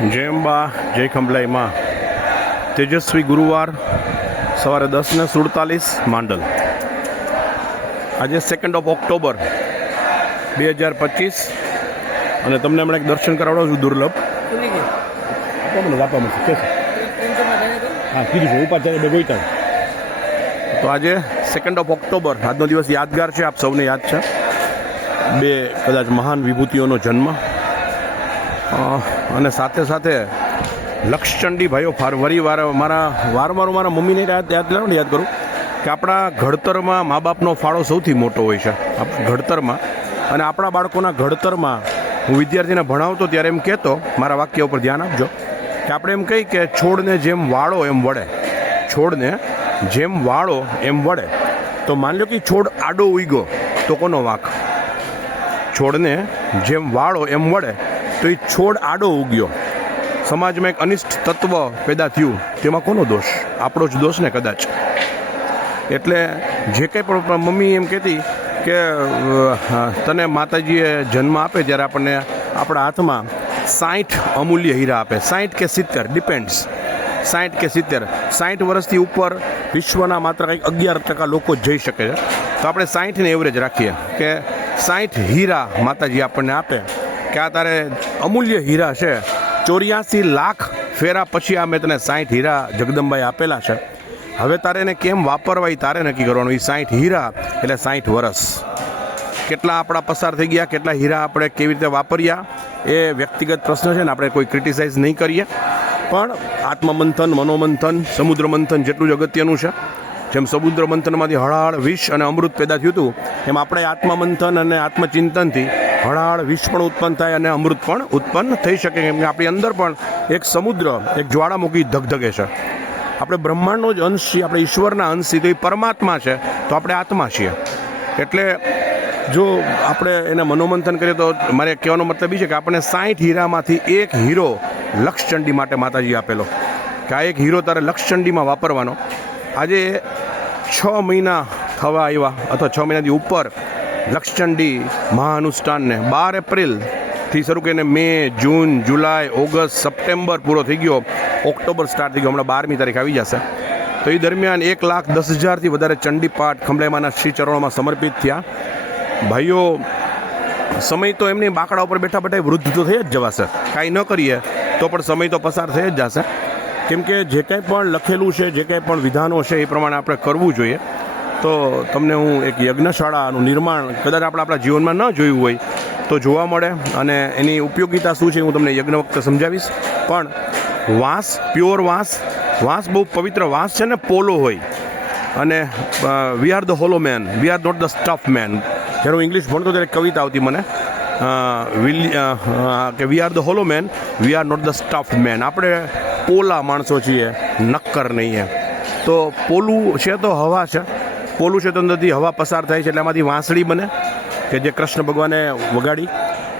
જય અંબા જય ખંભલાઈમાં તેજસ્વી ગુરુવાર સવારે 10:47 માંડલ. આજે 2 ઓક્ટોબર 2025 અને તમને હમણાં એક દર્શન કરાવડો છું દુર્લભ. હા કીધું છે ઉપાચાર્ય બે ગોઈતા. તો આજે 2 ઓક્ટોબર આજનો દિવસ યાદગાર છે, આપ સૌને યાદ છે. બે કદાચ મહાન વિભૂતિઓનો જન્મ અને સાથે સાથે લક્ષચંડી ભાઈઓ વારંવાર મારા મમ્મીને યાદ કરું કે આપણા ઘડતરમાં મા બાપનો ફાળો સૌથી મોટો હોય છે. આપણા ઘડતરમાં અને આપણા બાળકોના ઘડતરમાં હું વિદ્યાર્થીને ભણાવતો ત્યારે એમ કહેતો, મારા વાક્ય ઉપર ધ્યાન આપજો, કે આપણે એમ કહીએ કે છોડને જેમ વાળો એમ વળે. છોડને જેમ વાળો એમ વળે. તો માની લો કે છોડ આડો ઉગ્યો તો કોનો વાંક? છોડને જેમ વાળો એમ વળે તો એ છોડ આડો ઉગ્યો, સમાજમાં એક અનિષ્ટ તત્વ પેદા થયું, તેમાં કોનો દોષ? આપણો જ દોષ ને કદાચ. એટલે જે કંઈ પણ મમ્મી એમ કહેતી કે તને માતાજીએ જન્મ આપે ત્યારે આપણને આપણા હાથમાં 60 અમૂલ્ય હીરા આપે. 60 કે 70 ડિપેન્ડ્સ. 60 કે 70, 60 વર્ષથી ઉપર વિશ્વના માત્ર કંઈક 11% લોકો જ જઈ શકે છે. તો આપણે 60ને એવરેજ રાખીએ કે 60 હીરા માતાજી આપણને આપે કે આ તારે અમૂલ્ય હીરા છે. 84 લાખ ફેરા પછી આ મેં તને 60 હીરા જગદંબાએ આપેલા છે. હવે તારે એને કેમ વાપરવા એ તારે નક્કી કરવાનું. એ 60 હીરા એટલે 60 વર્ષ. કેટલા આપણા પસાર થઈ ગયા, કેટલા હીરા આપણે કેવી રીતે વાપર્યા એ વ્યક્તિગત પ્રશ્ન છે ને, આપણે કોઈ ક્રિટિસાઇઝ નહીં કરીએ. પણ આત્મમંથન, મનોમંથન, સમુદ્ર મંથન જેટલું જ અગત્યનું છે. જેમ સમુદ્ર મંથનમાંથી હળાહળ વિષ અને અમૃત પેદા થયું હતું, એમ આપણે આત્મમંથન અને આત્મચિંતનથી હળાહળ વિષ પણ ઉત્પન્ન થાય અને અમૃત પણ ઉત્પન્ન થઈ શકે. કેમ કે આપણી અંદર પણ એક સમુદ્ર, એક જ્વાળામુખી ધગધગે છે. આપણે બ્રહ્માંડનો જ અંશ છીએ, આપણે ઈશ્વરના અંશ છીએ. તો એ પરમાત્મા છે, તો આપણે આત્મા છીએ. એટલે જો આપણે એને મનોમંથન કરીએ તો મારે કહેવાનો મતલબ એ છે કે આપણે 60 હીરામાંથી એક હીરો લક્ષચંડી માટે માતાજી આપેલો, કે આ એક હીરો તારે લક્ષચંડીમાં વાપરવાનો. આજે 6 મહિના થવા આવ્યા, અથવા 6 મહિનાથી ઉપર લક્ષચંડી મહાઅનુષ્ઠાનને 12 એપ્રિલથી શરૂ કરીને મે, જૂન, જુલાઈ, ઓગસ્ટ, સપ્ટેમ્બર પૂરો થઈ ગયો, ઓક્ટોબર સ્ટાર્ટ થઈ ગયો, હમણાં 12મી તારીખ આવી જશે. તો એ દરમિયાન 1,10,000થી વધારે ચંડીપાઠ ખંભલાઈમાના શ્રી ચરણોમાં સમર્પિત થયા. ભાઈઓ, સમય તો એમની બાકડા ઉપર બેઠા બેઠા વૃદ્ધ તો થઈ જ જવાશે. કાંઈ ન કરીએ તો પણ સમય તો પસાર થઈ જ જશે. કેમ કે જે કાંઈ પણ લખેલું છે, જે કાંઈ પણ વિધાનો છે, એ પ્રમાણે આપણે કરવું જોઈએ. તો તમને હું એક યજ્ઞશાળાનું નિર્માણ કદાચ આપણા જીવનમાં ન જોયું હોય તો જોવા મળે, અને એની ઉપયોગિતા શું છે હું તમને યજ્ઞ વખતે સમજાવીશ. પણ વાંસ, પ્યોર વાંસ બહુ પવિત્ર વાંસ છે ને, પોલો હોય. અને we are the hollow men, we are not the stuff men. જ્યારે હું ઇંગ્લિશ ભણતો ત્યારે કવિતા આવતી મને કે we are the hollow men, we are not the stuff men. આપણે પોલા માણસો છીએ, નક્કર નહીં. તો પોલું છે તો હવા છે, પોલું છે તો અંદરથી હવા પસાર થાય છે, એટલે એમાંથી વાંસળી બને કે જે કૃષ્ણ ભગવાને વગાડી.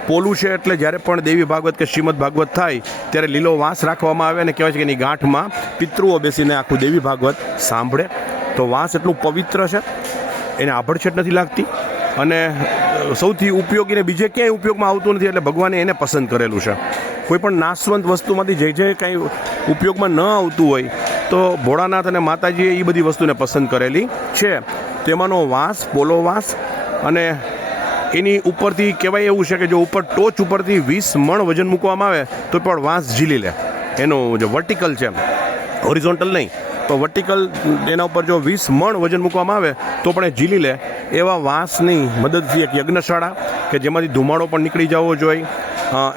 પોલું છે એટલે જ્યારે પણ દેવી ભાગવત કે શ્રીમદ ભાગવત થાય ત્યારે લીલો વાંસ રાખવામાં આવે અને કહેવાય છે કે એની ગાંઠમાં પિતૃઓ બેસીને આખું દેવી ભાગવત સાંભળે. તો વાંસ એટલું પવિત્ર છે, એને આભડછેટ નથી લાગતી, અને સૌથી ઉપયોગીને બીજે ક્યાંય ઉપયોગમાં આવતું નથી. એટલે ભગવાને એને પસંદ કરેલું છે. કોઈ પણ નાશવંત વસ્તુમાંથી જે કાંઈ ઉપયોગમાં ન આવતું હોય તો ભોળાનાથ અને માતાજીએ એ બધી વસ્તુને પસંદ કરેલી છે. તેમાંનો વાંસ, પોલો વાંસ, અને એની ઉપરથી કહેવાય એવું છે કે જો ઉપર ટોચ ઉપરથી 20 મણ વજન મૂકવામાં આવે તો પણ વાંસ ઝીલી લે. એનું જે વર્ટિકલ છે, હોરિઝોન્ટલ નહીં, તો વર્ટિકલ એના ઉપર જો 20 મણ વજન મૂકવામાં આવે તો પણ એ ઝીલી લે. એવા વાંસની મદદથી એક યજ્ઞશાળા કે જેમાંથી ધુમાડો પણ નીકળી જવો જોઈએ,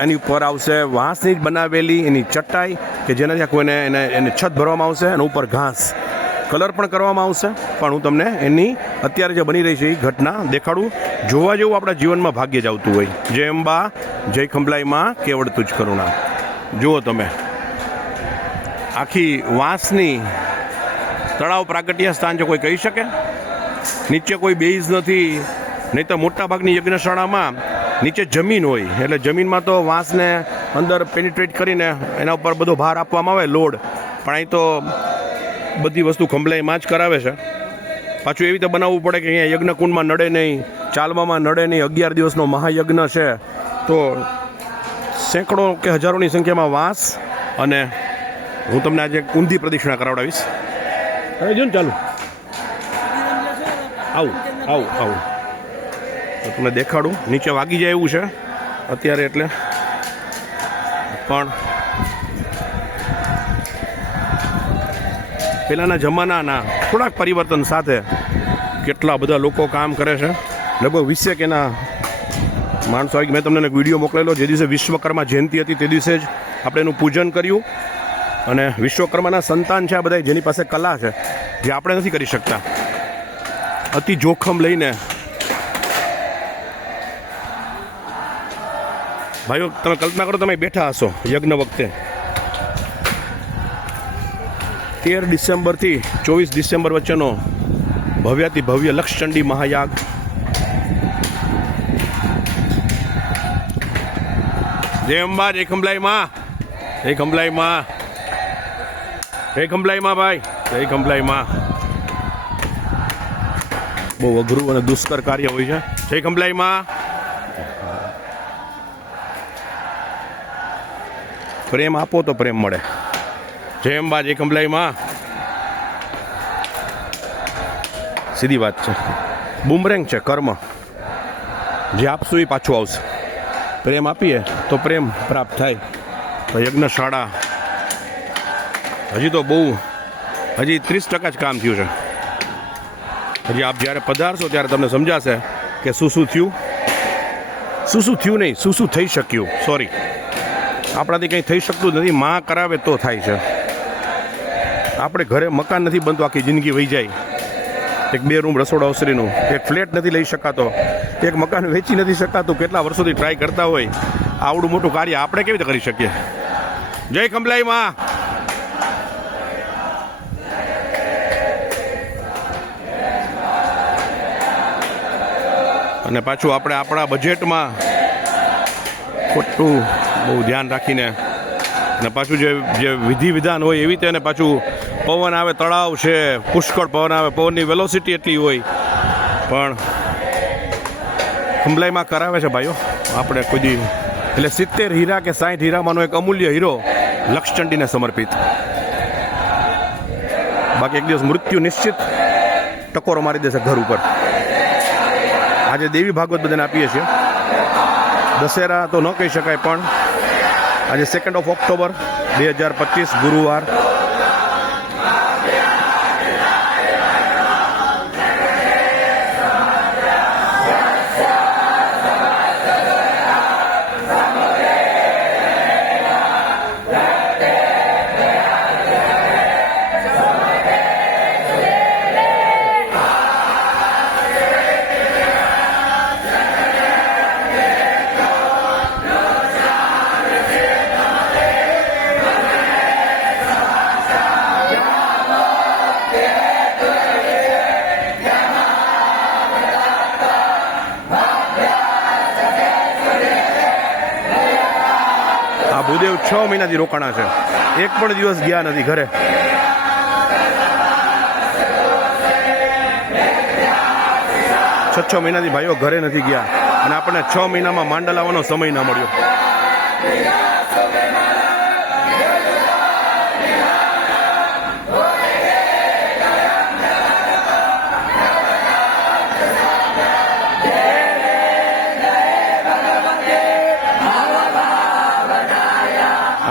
એની ઉપર આવશે વાંસની જ બનાવેલી એની ચટાઈ કે જેનાથી કોઈને એને છત ભરવામાં આવશે, અને ઉપર ઘાસ કલર પણ કરવામાં આવશે. પણ હું તમને એની અત્યારે જે બની રહી છે એ ઘટના દેખાડું. જોવા જેવું આપણા જીવનમાં ભાગ્ય જ આવતું હોય. જય અંબા જય ખંભલાઈમાં કેવડતું જ કરુણા. જુઓ તમે, આખી વાંસની તળાવ પ્રાગટ્ય સ્થાન છે, કોઈ કહી શકે? નીચે કોઈ બેઝ નથી. નહીં તો મોટા ભાગની યજ્ઞશાળામાં નીચે જમીન હોય, એટલે જમીનમાં તો વાંસને અંદર પેનિટ્રેટ કરીને એના ઉપર બધો ભાર આપવામાં આવે, લોડ. પણ અહીં તો બધી વસ્તુ ખંભલાઈમાં જ કરાવે છે. પાછું એવી રીતે બનાવવું પડે કે અહીંયા યજ્ઞકુંડમાં નડે નહીં, ચાલવામાં નડે નહીં. 11 દિવસનો મહાયજ્ઞ છે, તો સેંકડો કે હજારોની સંખ્યામાં વાંસ અને હું તમને આજે ઊંધી પ્રદક્ષિણા કરાવડાવીશ. હવે જો ને ચાલુ આવું આવું આવું તો તમને દેખાડું. નીચે વાગી જાય એવું છે અત્યારે, એટલે પણ પહેલાંના જમાનાના થોડાક પરિવર્તન સાથે કેટલા બધા લોકો કામ કરે છે. લગભગ 20 કેના માણસો આવી. મેં તમને એક વિડીયો મોકલેલો. જે દિવસે વિશ્વકર્મા જયંતિ હતી તે દિવસે જ આપણે એનું પૂજન કર્યું. અને વિશ્વકર્માના સંતાન છે આ બધા, જેની પાસે કલા છે જે આપણે નથી કરી શકતા. અતિ જોખમ લઈને ભાઈઓ તમે કલ્પના કરો, તમે બેઠા હશો યજ્ઞ વખતે 13 ડિસેમ્બરથી 24 ડિસેમ્બર વચ્ચેનો ભવ્યાતિ ભવ્ય લક્ષચંડી મહાયાગ. જય અંબા, જય ખંભલાઈ માં, જય ખંભલાઈ માં, જય ખંભલાઈ માં ભાઈ, જય ખંભલાઈ માં. બહુ અઘરું અને દુષ્કર કાર્ય હોય છે. જય ખંભલાઈ માં. પ્રેમ આપો તો પ્રેમ મળે. જય અંબા, જય ખંભલાઈ માં. સીધી વાત છે. બુમરેંગ છે કર્મ. જે આપશું એ પાછું આવશે. પ્રેમ આપીએ તો પ્રેમ પ્રાપ્ત થાય. તો યજ્ઞશાળા હજી તો બહુ, હજી 30% જ કામ થયું છે. હજી આપ જ્યારે પધારશો ત્યારે તમને સમજાશે કે શું શું થયું, શું શું થયું નહીં, શું શું થઈ શક્યું. સોરી, આપણાથી કંઈ થઈ શકતું નથી. માં કરાવે તો થાય છે. આપણે ઘરે મકાન નથી બનતું, આખી જિંદગી વહી જાય. એક 2 રૂમ રસોડા ઓસરીનું એક ફ્લેટ નથી લઈ શકાતો, એક મકાન વેચી નથી શકાતું. કેટલા વર્ષોથી ટ્રાય કરતા હોય. આવડું મોટું કાર્ય આપણે કેવી રીતે કરી શકીએ. જય ખંભલાઈ માં. અને પાછું આપણે આપણા બજેટમાં ખોટું બહુ ધ્યાન રાખીને, અને પાછું જે વિધિ વિધાન હોય એવી રીતે. અને પાછું પવન આવે, તળાવ છે, પુષ્કળ પવન આવે, પવનની વેલોસિટી એટલી હોય. પણ ખંભલાઈમાં કરાવે છે ભાઈઓ આપણે કોઈ દી. એટલે 70 હીરા કે 60 હીરામાંનો એક અમૂલ્ય હીરો લક્ષચંડીને સમર્પિત. બાકી એક દિવસ મૃત્યુ નિશ્ચિત ટકોરો મારી દેશે ઘર ઉપર. આજે દેવી ભાગવત બધાને આપીએ છીએ. દશેરા તો ન કહી શકાય, પણ આજે 2 ઓક્ટોબર 2025 ગુરુવાર. ભૂદેવ 6 મહિનાથી રોકાણા છે. એક પણ દિવસ ગયા નથી ઘરે. છ મહિનાથી ભાઈઓ ઘરે નથી ગયા. અને આપણને 6 મહિનામાં માંડલ આવવાનો સમય ના મળ્યો.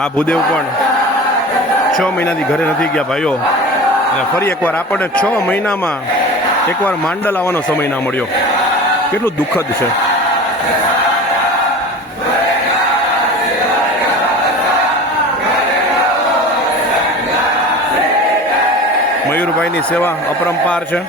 આ ભૂદેવ પણ 6 મહિનાથી ઘરે નથી ગયા ભાઈઓ. અને ફરી એકવાર આપણને 6 મહિનામાં એકવાર માંડલ આવવાનો સમય ના મળ્યો. કેટલું દુઃખદ છે. મયુરભાઈની સેવા અપરંપાર છે.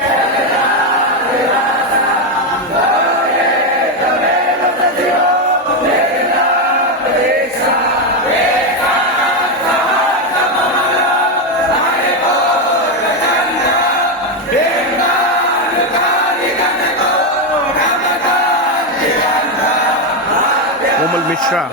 કોમલ મિશ્રા,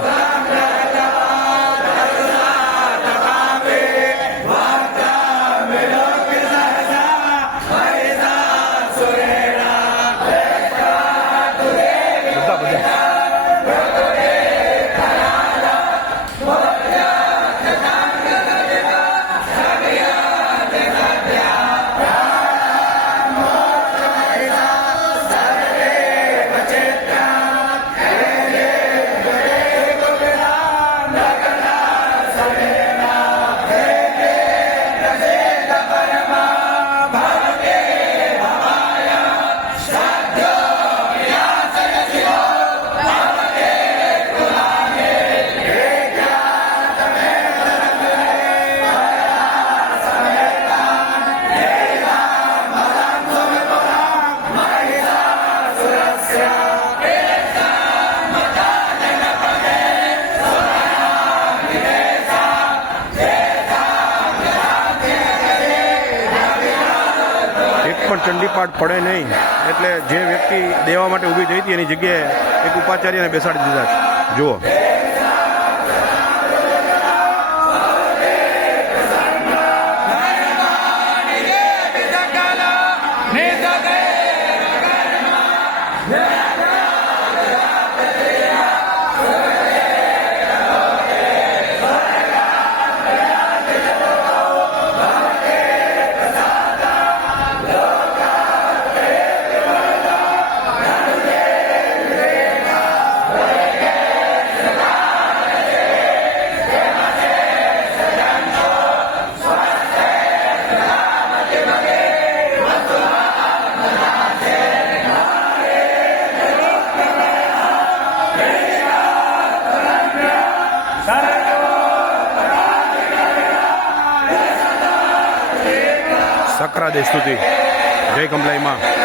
પણ ચંડીપાઠ પડે નહીં એટલે જે વ્યક્તિ દેવા માટે ઊભી થઈ હતી એની જગ્યાએ એક ઉપાચાર્યને બેસાડી દીધા છે. જુઓ. સકરા દે સ્તુતિ. જય કમલાઈ માં.